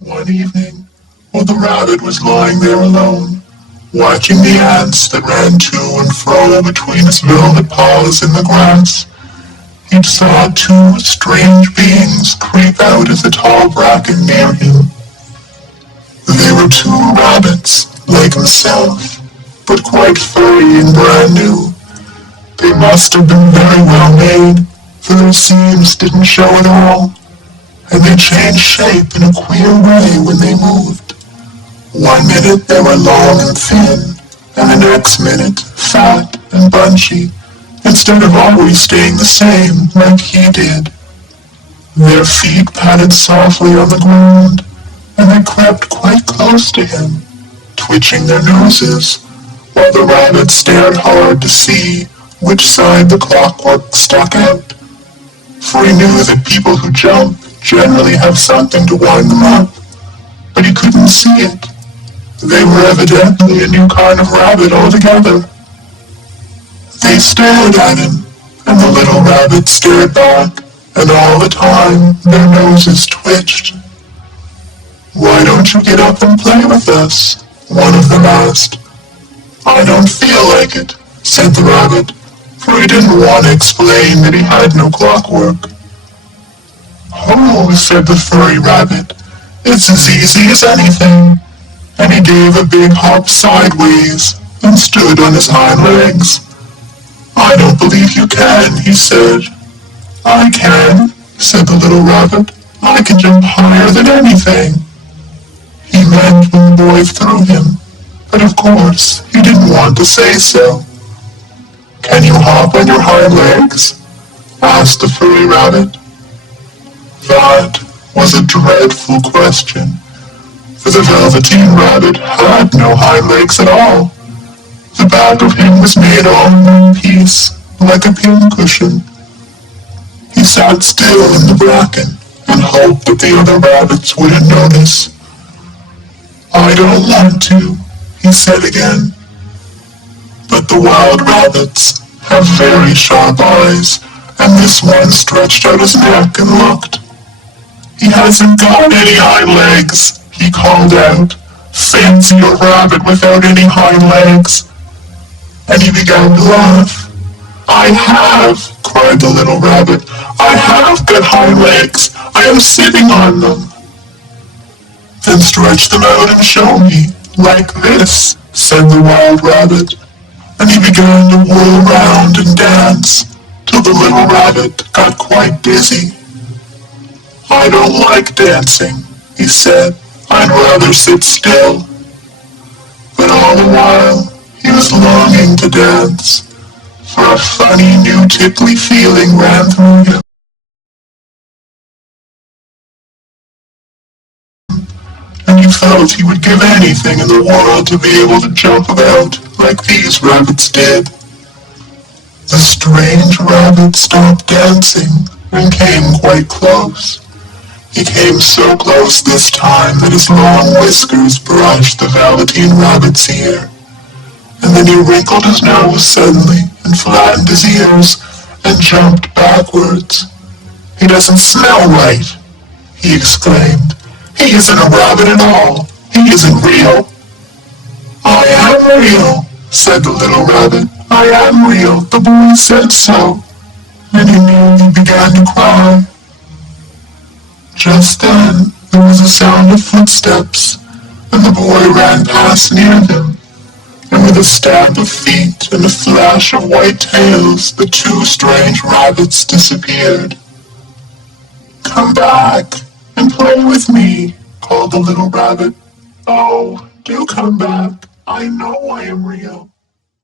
One evening, while the rabbit was lying there alone, watching the ants that ran to and fro between his velvet paws in the grass, he saw two strange beings creep out of the tall bracken near him. They were two rabbits, like himself, but quite furry and brand new. They must have been very well made, for their seams didn't show at all, and they changed shape in a queer way when they moved. One minute they were long and thin, and the next minute fat and bunchy, instead of always staying the same like he did. Their feet patted softly on the ground, and they crept quite close to him, twitching their noses, while the rabbit stared hard to see which side the clockwork stuck out, for he knew that people who jump generally have something to wind them up, but he couldn't see it. They were evidently a new kind of rabbit altogether. They stared at him, and the little rabbit stared back, and all the time their noses twitched. "Why don't you get up and play with us?" one of them asked. "I don't feel like it," said the rabbit, for he didn't want to explain that he had no clockwork. "Oh," said the furry rabbit, "it's as easy as anything," and he gave a big hop sideways and stood on his hind legs. "I don't believe you can," he said. "I can," said the little rabbit. "I can jump higher than anything." He meant when the boy threw him, but of course he didn't want to say so. "Can you hop on your hind legs?" asked the furry rabbit. That was a dreadful question, for the Velveteen Rabbit had no hind legs at all. The back of him was made all in one piece, like a pincushion. He sat still in the bracken and hoped that the other rabbits wouldn't notice. "I don't want to," he said again. But the wild rabbits have very sharp eyes, and this one stretched out his neck and looked. "He hasn't got any hind legs," he called out. "Fancy a rabbit without any hind legs." And he began to laugh. "I have," cried the little rabbit. "I have got hind legs. I am sitting on them." "Then stretch them out and show me, like this," said the wild rabbit. And he began to whirl round and dance, till the little rabbit got quite dizzy. "I don't like dancing," he said. "I'd rather sit still." But all the while he was longing to dance, for a funny new tickly feeling ran through him, and he felt he would give anything in the world to be able to jump about like these rabbits did. The strange rabbit stopped dancing and came quite close. He came so close this time that his long whiskers brushed the Velveteen Rabbit's ear, and then he wrinkled his nose suddenly and flattened his ears and jumped backwards. "He doesn't smell right," he exclaimed. "He isn't a rabbit at all. He isn't real." "I am real," said the little rabbit. "I am real. The boy said so." And he nearly began to cry. Just then there was a sound of footsteps, and the boy ran past near them, and with a stamp of feet and a flash of white tails, the two strange rabbits disappeared. "Come back and play with me," called the little rabbit. "Oh, do come back. I know I am real."